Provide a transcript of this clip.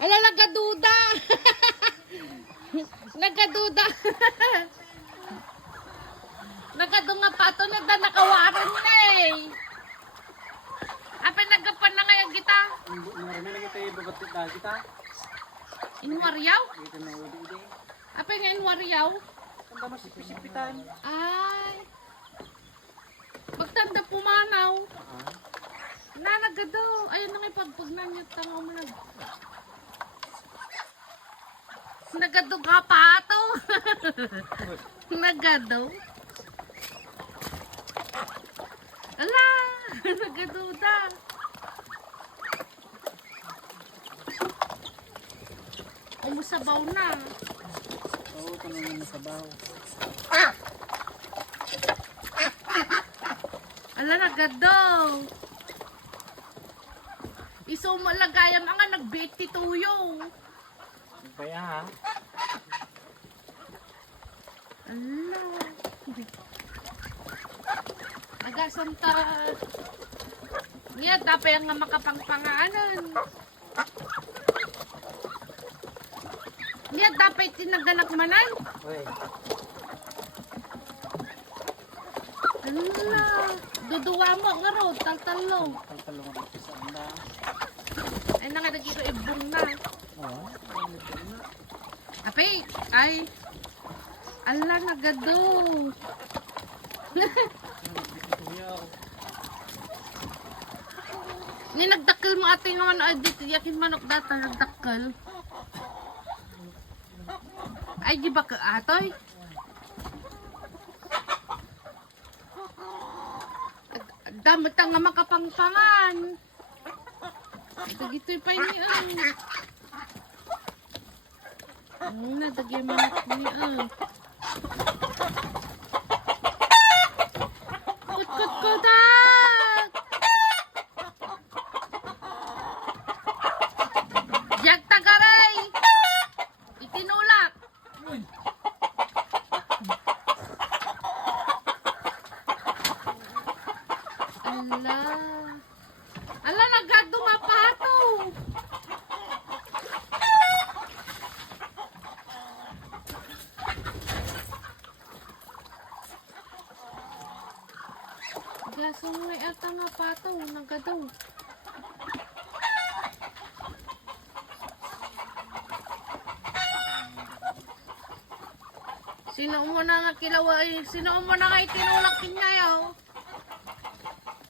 Ala, nagaduda. Nagaduda. Nagadunga pa ito na nakawaran na eh. Apay nagapan na ngayon kita. Marami na kita ibabatit na kita. Inwaryaw? Ito na uli. Apay nga inwaryaw? Tanda masipisipitan. Ay. Pagtanda pumanaw. Nanagado. Ayun na nga pagpag nanyot tanga mo nag. Nagado ka pa ito. Nagado. Ala. Nagado da. Umusabaw na. Oo, ito naman nasabaw. Ala, nagado. Iso mo lagayam nga nagbiit ti tuyo. Kaya ha? Ala. Agasan ta. Niya, tapay nga makapangpangaanan. Niya, tapay tinaganak manan. Uy. Ala. Duduwa mo nga ro, taltalo. Taltalong dito sa anda. Ay, nangadagi ko ibong na. Oo. Apay, ay. Ala, nagado. Ni nagdakkel mo ate nga man dito yakin manok data nagdakkel. Ay di ba ka atoy? Damat nga makapangpangan. Ito gito'y pa niyan. Nadagay manok niyan. Kut-kut-kutak! Jag tagaray! Itinulak! Ala! Ala, nagdumapato! Gasong may ata nga pato, nagadaw. Sino mo na nga kilaway, sino mo na nga itinulak kinyayaw?